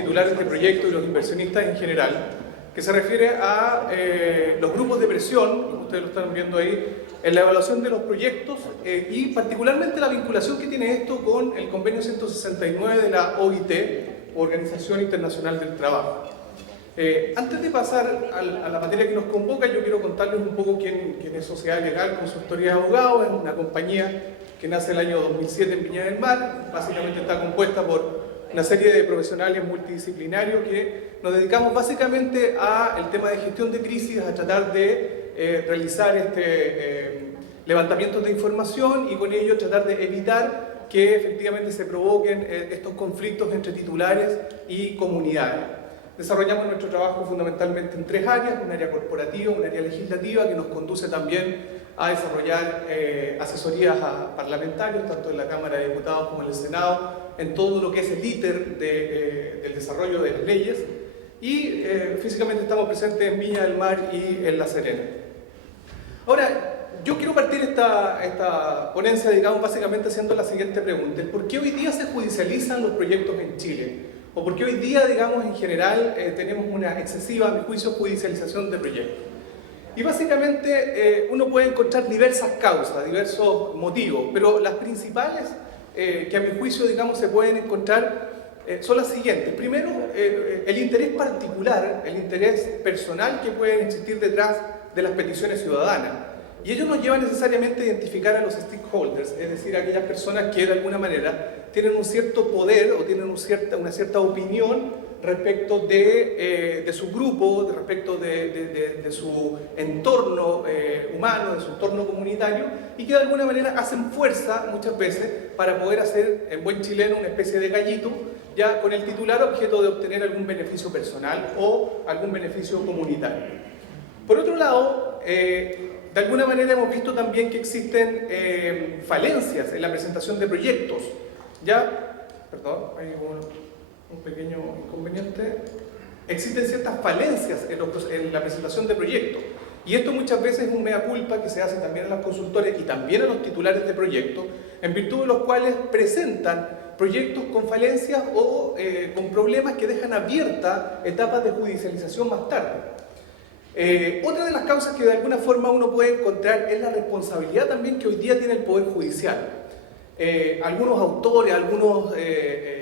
titulares de proyectos y los inversionistas en general, que se refiere a los grupos de presión, ustedes lo están viendo ahí, en la evaluación de los proyectos y particularmente la vinculación que tiene esto con el convenio 169 de la OIT, Organización Internacional del Trabajo. Antes de pasar a la materia que nos convoca, yo quiero contarles un poco quién es Sociedad Legal Consultoría de Abogados. Es una compañía que nace el año 2007 en Viña del Mar. Básicamente está compuesta por una serie de profesionales multidisciplinarios que nos dedicamos básicamente al tema de gestión de crisis, a tratar de realizar levantamientos de información y con ello tratar de evitar que efectivamente se provoquen estos conflictos entre titulares y comunidades. Desarrollamos nuestro trabajo fundamentalmente en tres áreas: un área corporativa, un área legislativa que nos conduce también a desarrollar asesorías a parlamentarios, tanto en la Cámara de Diputados como en el Senado, en todo lo que es el íter del desarrollo de las leyes, y físicamente estamos presentes en Viña del Mar y en La Serena. Ahora, yo quiero partir esta ponencia, digamos, básicamente haciendo la siguiente pregunta: ¿por qué hoy día se judicializan los proyectos en Chile? ¿O por qué hoy día, digamos, en general tenemos una excesiva, a mi juicio, judicialización de proyectos? Y básicamente uno puede encontrar diversas causas, diversos motivos, pero las principales que a mi juicio, digamos, se pueden encontrar son las siguientes. Primero, el interés particular, el interés personal que pueden existir detrás de las peticiones ciudadanas. Y ello nos lleva necesariamente a identificar a los stakeholders, es decir, a aquellas personas que de alguna manera tienen un cierto poder o tienen una cierta opinión respecto de su grupo, respecto de su entorno humano, de su entorno comunitario, y que de alguna manera hacen fuerza muchas veces para poder hacer, en buen chileno, una especie de gallito, ya con el titular objeto de obtener algún beneficio personal o algún beneficio comunitario. Por otro lado, de alguna manera hemos visto también que existen falencias en la presentación de proyectos. Perdón, hay un pequeño inconveniente. Existen ciertas falencias en la presentación de proyectos. Y esto muchas veces es un mea culpa que se hace también a los consultores y también a los titulares de proyectos, en virtud de los cuales presentan proyectos con falencias o con problemas que dejan abiertas etapas de judicialización más tarde. Otra de las causas que de alguna forma uno puede encontrar es la responsabilidad también que hoy día tiene el Poder Judicial. Algunos autores, algunos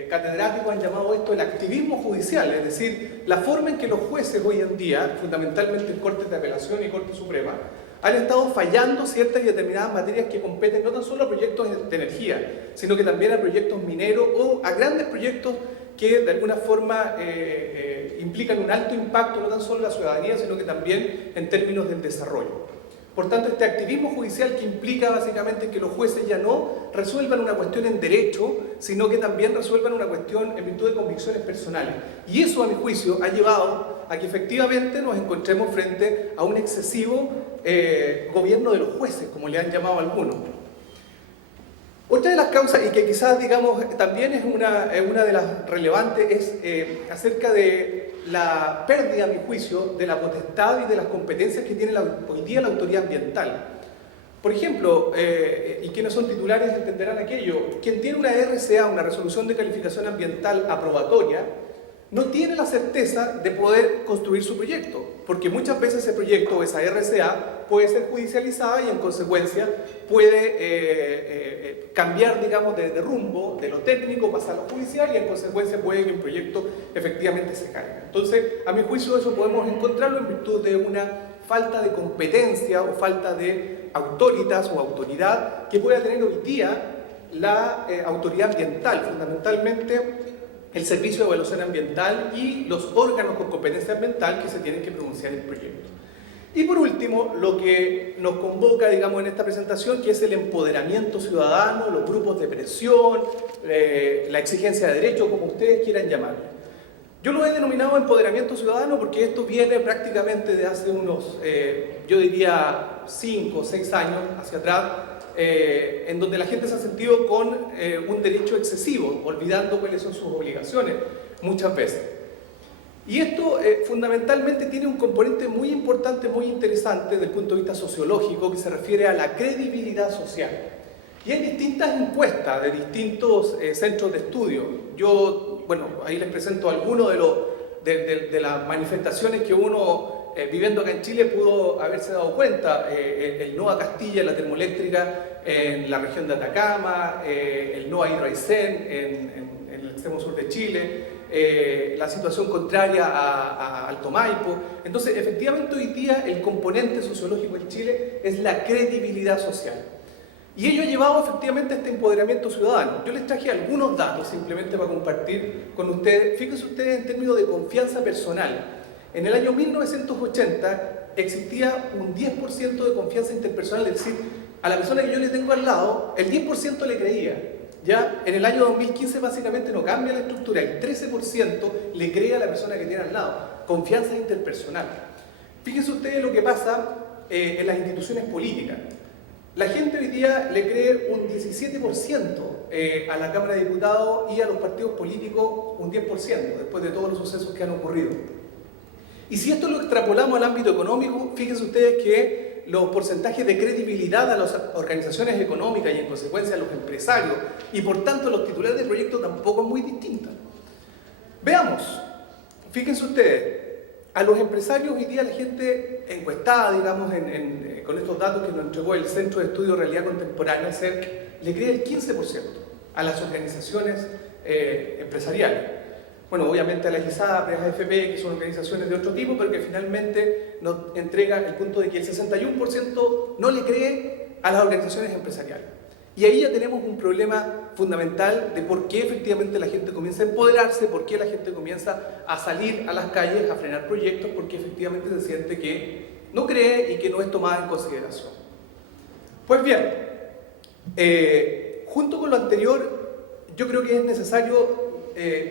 catedráticos han llamado esto el activismo judicial, es decir, la forma en que los jueces hoy en día, fundamentalmente en Cortes de Apelación y Corte Suprema, han estado fallando ciertas y determinadas materias que competen no tan solo a proyectos de energía, sino que también a proyectos mineros o a grandes proyectos que de alguna forma implican un alto impacto no tan solo en la ciudadanía, sino que también en términos del desarrollo. Por tanto, este activismo judicial que implica básicamente que los jueces ya no resuelvan una cuestión en derecho, sino que también resuelvan una cuestión en virtud de convicciones personales. Y eso, a mi juicio, ha llevado a que efectivamente nos encontremos frente a un excesivo gobierno de los jueces, como le han llamado algunos. Otra de las causas, y que quizás digamos también es una de las relevantes, es acerca de la pérdida, a mi juicio, de la potestad y de las competencias que tiene hoy día la autoridad ambiental. Por ejemplo, y quienes son titulares entenderán aquello, quien tiene una RCA, una resolución de calificación ambiental aprobatoria, no tiene la certeza de poder construir su proyecto, porque muchas veces ese proyecto o esa RCA puede ser judicializada y en consecuencia puede cambiar, digamos, de rumbo, de lo técnico pasar a lo judicial y en consecuencia puede que un proyecto efectivamente se caiga. Entonces, a mi juicio eso podemos encontrarlo en virtud de una falta de competencia o falta de autoritas o autoridad que pueda tener hoy día la autoridad ambiental, fundamentalmente el Servicio de Evaluación Ambiental y los órganos con competencia ambiental que se tienen que pronunciar en el proyecto. Y por último, lo que nos convoca, digamos, en esta presentación, que es el empoderamiento ciudadano, los grupos de presión, la exigencia de derechos, como ustedes quieran llamarlo. Yo lo he denominado empoderamiento ciudadano porque esto viene prácticamente de hace unos, yo diría, 5 o 6 años hacia atrás, en donde la gente se ha sentido con un derecho excesivo, olvidando cuáles son sus obligaciones muchas veces. Y esto fundamentalmente tiene un componente muy importante, muy interesante desde el punto de vista sociológico, que se refiere a la credibilidad social. Y hay distintas encuestas de distintos centros de estudio. Yo bueno, ahí les presento algunos de las manifestaciones que uno, viviendo acá en Chile, pudo haberse dado cuenta. El no a Castilla, la termoeléctrica en la región de Atacama, el no a Hidroaicén en el extremo sur de Chile, la situación contraria a Alto Maipo. Entonces, efectivamente, hoy día el componente sociológico en Chile es la credibilidad social. Y ello ha llevado efectivamente a este empoderamiento ciudadano. Yo les traje algunos datos simplemente para compartir con ustedes. Fíjense ustedes en términos de confianza personal. En el año 1980 existía un 10% de confianza interpersonal, es decir, a la persona que yo le tengo al lado, el 10% le creía. Ya en el año 2015 básicamente no cambia la estructura, el 13% le cree a la persona que tiene al lado. Confianza interpersonal. Fíjense ustedes lo que pasa en las instituciones políticas. La gente hoy día le cree un 17% a la Cámara de Diputados y a los partidos políticos un 10%, después de todos los sucesos que han ocurrido. Y si esto lo extrapolamos al ámbito económico, fíjense ustedes que los porcentajes de credibilidad a las organizaciones económicas y en consecuencia a los empresarios y por tanto a los titulares de proyectos tampoco es muy distinta. Veamos, fíjense ustedes, a los empresarios hoy día la gente encuestada, digamos, con estos datos que nos entregó el Centro de Estudio de Realidad Contemporánea, CERC, le cree el 15% a las organizaciones empresariales. Bueno, obviamente a las ISAPRES, a AFP, que son organizaciones de otro tipo, pero que finalmente nos entregan el punto de que el 61% no le cree a las organizaciones empresariales. Y ahí ya tenemos un problema fundamental de por qué efectivamente la gente comienza a empoderarse, por qué la gente comienza a salir a las calles, a frenar proyectos, porque efectivamente se siente que no cree y que no es tomada en consideración. Pues bien, junto con lo anterior, yo creo que es necesario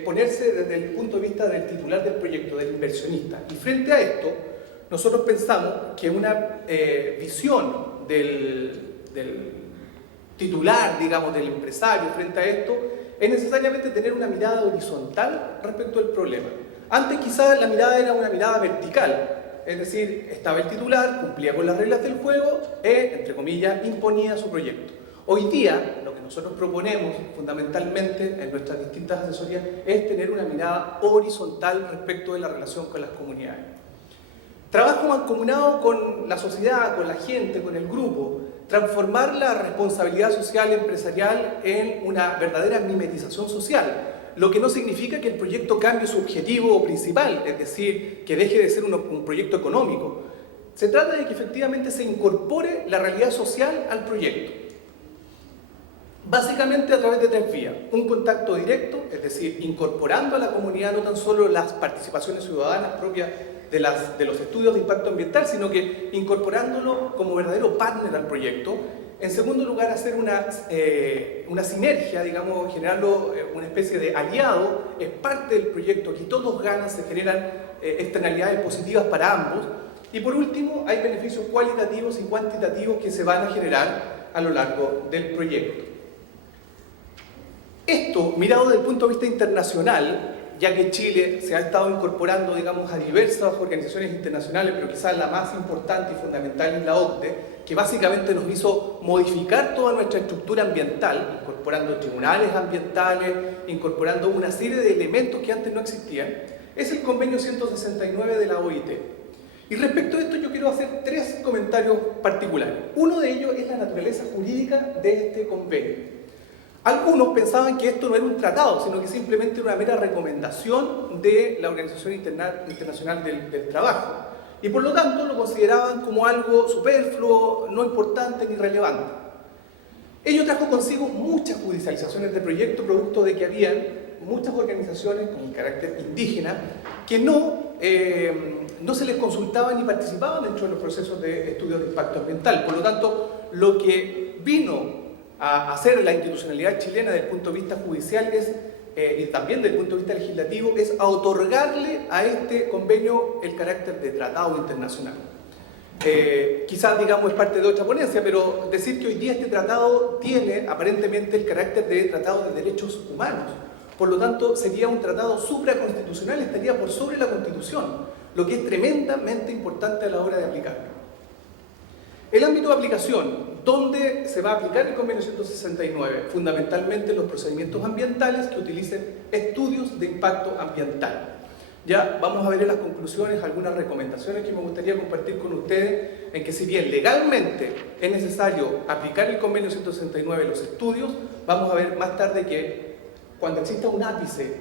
ponerse desde el punto de vista del titular del proyecto, del inversionista. Y frente a esto, nosotros pensamos que una visión del titular, digamos, del empresario frente a esto, es necesariamente tener una mirada horizontal respecto al problema. Antes quizás la mirada era una mirada vertical, es decir, estaba el titular, cumplía con las reglas del juego e, entre comillas, imponía su proyecto. Hoy día, lo que nosotros proponemos fundamentalmente en nuestras distintas asesorías es tener una mirada horizontal respecto de la relación con las comunidades. Trabajo mancomunado con la sociedad, con la gente, con el grupo, transformar la responsabilidad social empresarial en una verdadera mimetización social, lo que no significa que el proyecto cambie su objetivo principal, es decir, que deje de ser un proyecto económico. Se trata de que efectivamente se incorpore la realidad social al proyecto. Básicamente a través de tres vías. Un contacto directo, es decir, incorporando a la comunidad no tan solo las participaciones ciudadanas propias de los estudios de impacto ambiental, sino que incorporándolo como verdadero partner al proyecto. En segundo lugar, hacer una sinergia, digamos, generarlo una especie de aliado, es parte del proyecto, aquí todos ganan, se generan externalidades positivas para ambos. Y por último, hay beneficios cualitativos y cuantitativos que se van a generar a lo largo del proyecto. Esto, mirado desde el punto de vista internacional, ya que Chile se ha estado incorporando, digamos, a diversas organizaciones internacionales, pero quizás la más importante y fundamental es la OCDE, que básicamente nos hizo modificar toda nuestra estructura ambiental, incorporando tribunales ambientales, incorporando una serie de elementos que antes no existían, es el convenio 169 de la OIT. Y respecto a esto yo quiero hacer tres comentarios particulares. Uno de ellos es la naturaleza jurídica de este convenio. Algunos pensaban que esto no era un tratado, sino que simplemente era una mera recomendación de la Organización Internacional del Trabajo. Y por lo tanto lo consideraban como algo superfluo, no importante ni relevante. Ello trajo consigo muchas judicializaciones de proyectos, producto de que habían muchas organizaciones con carácter indígena que no se les consultaba ni participaban dentro de los procesos de estudios de impacto ambiental. Por lo tanto, lo que vino a hacer la institucionalidad chilena desde el punto de vista judicial y también desde el punto de vista legislativo es a otorgarle a este convenio el carácter de tratado internacional. Quizás, digamos, es parte de otra ponencia, pero decir que hoy día este tratado tiene aparentemente el carácter de tratado de derechos humanos. Por lo tanto, sería un tratado supraconstitucional, estaría por sobre la Constitución, lo que es tremendamente importante a la hora de aplicarlo. El ámbito de aplicación. ¿Dónde se va a aplicar el convenio 169? Fundamentalmente los procedimientos ambientales que utilicen estudios de impacto ambiental. Ya vamos a ver en las conclusiones algunas recomendaciones que me gustaría compartir con ustedes, en que si bien legalmente es necesario aplicar el convenio 169 en los estudios, vamos a ver más tarde que cuando exista un ápice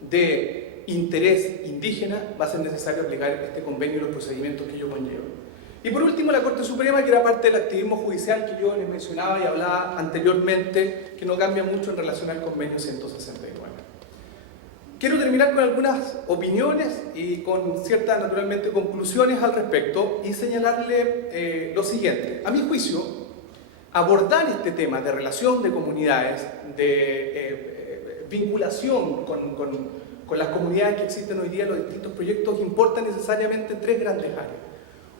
de interés indígena va a ser necesario aplicar este convenio y los procedimientos que ello conlleva. Y por último, la Corte Suprema, que era parte del activismo judicial que yo les mencionaba y hablaba anteriormente, que no cambia mucho en relación al convenio 169. Quiero terminar con algunas opiniones y con ciertas, naturalmente, conclusiones al respecto y señalarle lo siguiente. A mi juicio, abordar este tema de relación de comunidades, de vinculación con las comunidades que existen hoy día en los distintos proyectos, importa necesariamente en tres grandes áreas.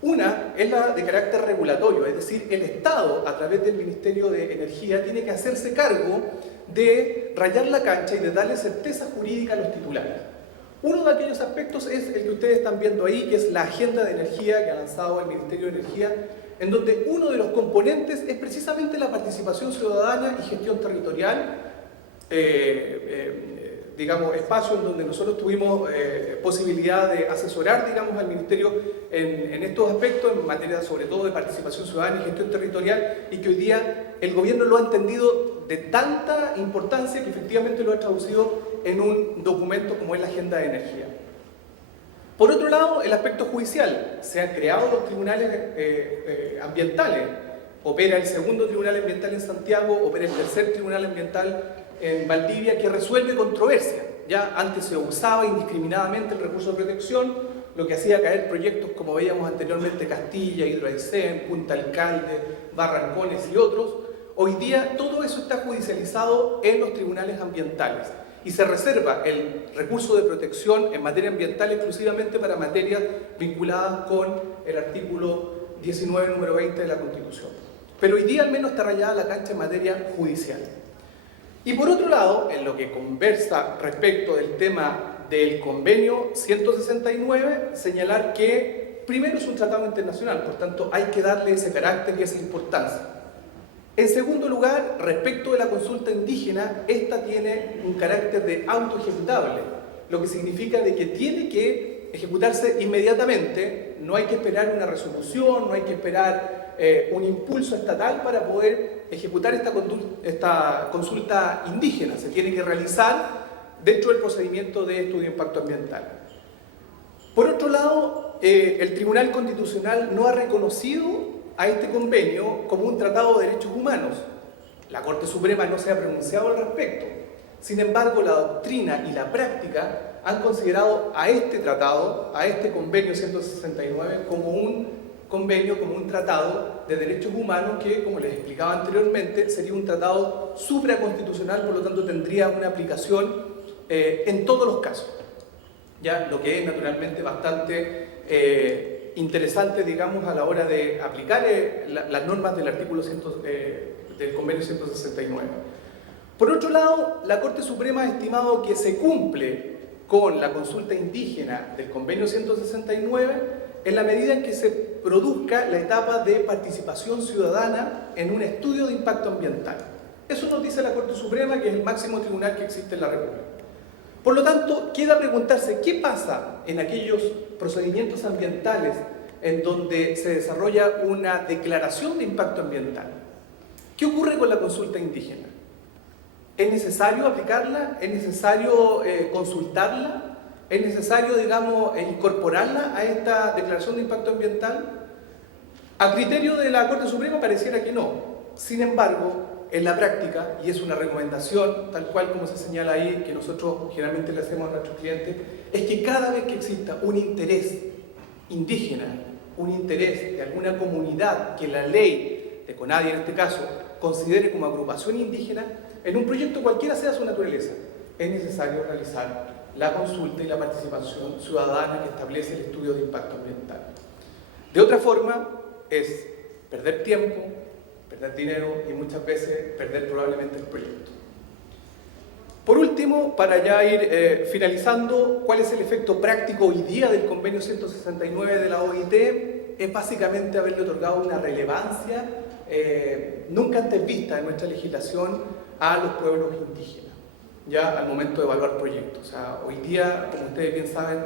Una es la de carácter regulatorio, es decir, el Estado, a través del Ministerio de Energía, tiene que hacerse cargo de rayar la cancha y de darle certeza jurídica a los titulares. Uno de aquellos aspectos es el que ustedes están viendo ahí, que es la agenda de energía que ha lanzado el Ministerio de Energía, en donde uno de los componentes es precisamente la participación ciudadana y gestión territorial, digamos, espacio en donde nosotros tuvimos posibilidad de asesorar, digamos, al Ministerio en estos aspectos, en materia sobre todo de participación ciudadana y gestión territorial, y que hoy día el gobierno lo ha entendido de tanta importancia que efectivamente lo ha traducido en un documento como es la Agenda de Energía. Por otro lado, el aspecto judicial. Se han creado los tribunales ambientales. Opera el segundo tribunal ambiental en Santiago, opera el tercer tribunal ambiental en Valdivia, que resuelve controversias. Ya antes se usaba indiscriminadamente el recurso de protección, lo que hacía caer proyectos como veíamos anteriormente, Castilla, Hidroaicén, Punta Alcalde, Barrancones y otros. Hoy día todo eso está judicializado en los tribunales ambientales y se reserva el recurso de protección en materia ambiental exclusivamente para materias vinculadas con el artículo 19, número 20 de la Constitución. Pero hoy día al menos está rayada la cancha en materia judicial. Y por otro lado, en lo que conversa respecto del tema del convenio 169, señalar que primero es un tratado internacional, por tanto hay que darle ese carácter y esa importancia. En segundo lugar, respecto de la consulta indígena, esta tiene un carácter de autoejecutable, lo que significa de que tiene que ejecutarse inmediatamente, no hay que esperar una resolución, no hay que esperar un impulso estatal para poder ejecutar esta consulta indígena, se tiene que realizar dentro del procedimiento de estudio de impacto ambiental. Por otro lado, el Tribunal Constitucional no ha reconocido a este convenio como un tratado de derechos humanos. La Corte Suprema no se ha pronunciado al respecto. Sin embargo, la doctrina y la práctica han considerado a este tratado, a este convenio 169, como un convenio, como un tratado de derechos humanos que, como les explicaba anteriormente, sería un tratado supraconstitucional, por lo tanto tendría una aplicación en todos los casos. Ya, lo que es naturalmente bastante interesante, digamos, a la hora de aplicar las normas del artículo del convenio 169. Por otro lado, la Corte Suprema ha estimado que se cumple con la consulta indígena del convenio 169 en la medida en que se produzca la etapa de participación ciudadana en un estudio de impacto ambiental. Eso nos dice la Corte Suprema, que es el máximo tribunal que existe en la República. Por lo tanto, queda preguntarse qué pasa en aquellos procedimientos ambientales en donde se desarrolla una declaración de impacto ambiental. ¿Qué ocurre con la consulta indígena? ¿Es necesario aplicarla? ¿Es necesario consultarla? ¿Es necesario, digamos, incorporarla a esta declaración de impacto ambiental? A criterio de la Corte Suprema pareciera que no. Sin embargo, en la práctica, y es una recomendación, tal cual como se señala ahí, que nosotros generalmente le hacemos a nuestros clientes, es que cada vez que exista un interés indígena, un interés de alguna comunidad que la ley de CONADI en este caso considere como agrupación indígena, en un proyecto cualquiera sea su naturaleza, es necesario realizar la consulta y la participación ciudadana que establece el estudio de impacto ambiental. De otra forma, es perder tiempo, perder dinero y muchas veces perder probablemente el proyecto. Por último, para ya ir finalizando, ¿cuál es el efecto práctico hoy día del convenio 169 de la OIT? Es básicamente haberle otorgado una relevancia nunca antes vista en nuestra legislación a los pueblos indígenas, ya al momento de evaluar proyectos. O sea, hoy día, como ustedes bien saben,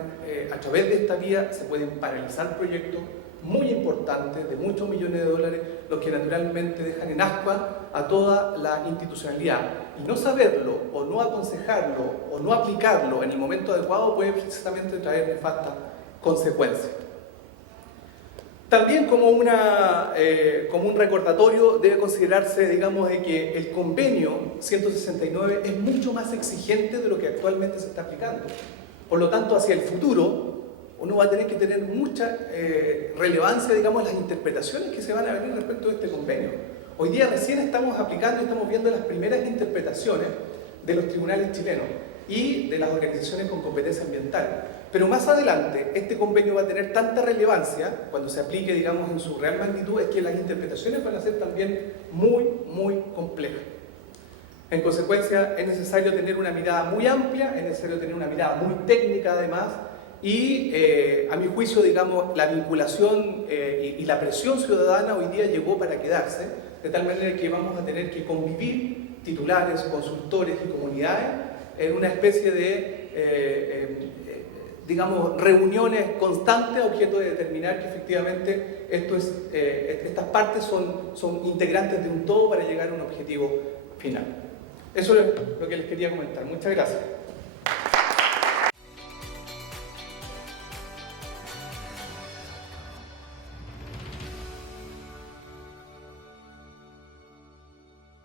a través de esta vía se pueden paralizar proyectos muy importantes de muchos millones de dólares, los que naturalmente dejan en ascuas a toda la institucionalidad. Y no saberlo, o no aconsejarlo, o no aplicarlo en el momento adecuado puede precisamente traer nefastas consecuencias. También como un recordatorio debe considerarse, digamos, de que el convenio 169 es mucho más exigente de lo que actualmente se está aplicando. Por lo tanto, hacia el futuro, uno va a tener que tener mucha relevancia, digamos, en las interpretaciones que se van a venir respecto de este convenio. Hoy día recién estamos aplicando y estamos viendo las primeras interpretaciones de los tribunales chilenos y de las organizaciones con competencia ambiental. Pero más adelante, este convenio va a tener tanta relevancia, cuando se aplique, digamos, en su real magnitud, es que las interpretaciones van a ser también muy, muy complejas. En consecuencia, es necesario tener una mirada muy amplia, es necesario tener una mirada muy técnica además, y a mi juicio, digamos, la vinculación y la presión ciudadana hoy día llegó para quedarse, de tal manera que vamos a tener que convivir titulares, consultores y comunidades en una especie de, digamos, reuniones constantes a objeto de determinar que efectivamente estas partes son integrantes de un todo para llegar a un objetivo final. Eso es lo que les quería comentar. Muchas gracias.